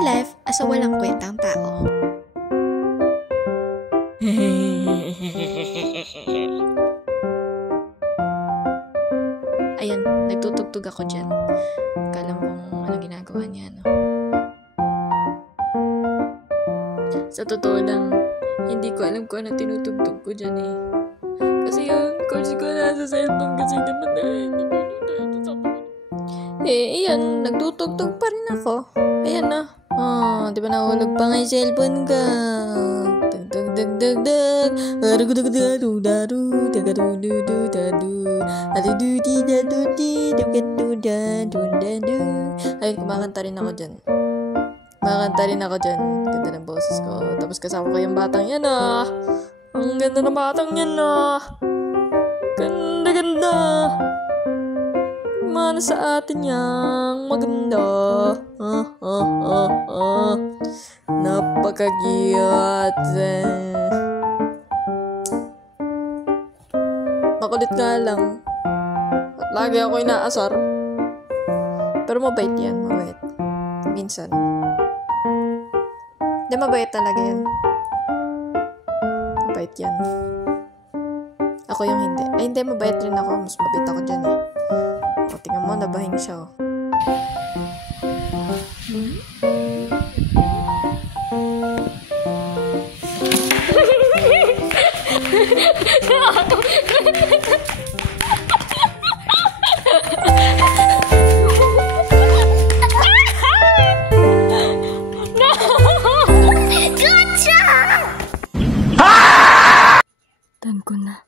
my life as a walang kwentang tao. Ayan, nagtutugtog ako dyan. Kala mo kung ano ginagawa niya, no? Sa totoo lang, hindi ko alam kung ano tinutugtog ko dyan eh. Kasi yung coach ko nasa cellphone kasi naman ayan, nagtutugtog pa rin ako. Ayan na. Di ba nahulog pa nga yung cellphone ka? Tug-tug-tug-tug-tug. Ayun, kumakanta rin ako dyan. Ganda ng boses ko. Tapos kasama ko yung batang yan ah. Ang ganda ng batang yan ah. Ganda. Mana sa atin yang maganda. Napakagiyat. Makulit nga lang. At lagi ako inaasar. Pero mabait yan, mabait. Minsan. Hindi, mabait talaga yan. Mabait yan. Ako yung hindi. Ay, hindi, mabait rin ako. Mas mabait ako dyan eh. O, tingnan mo, nabahing siya oh. Tan ko na.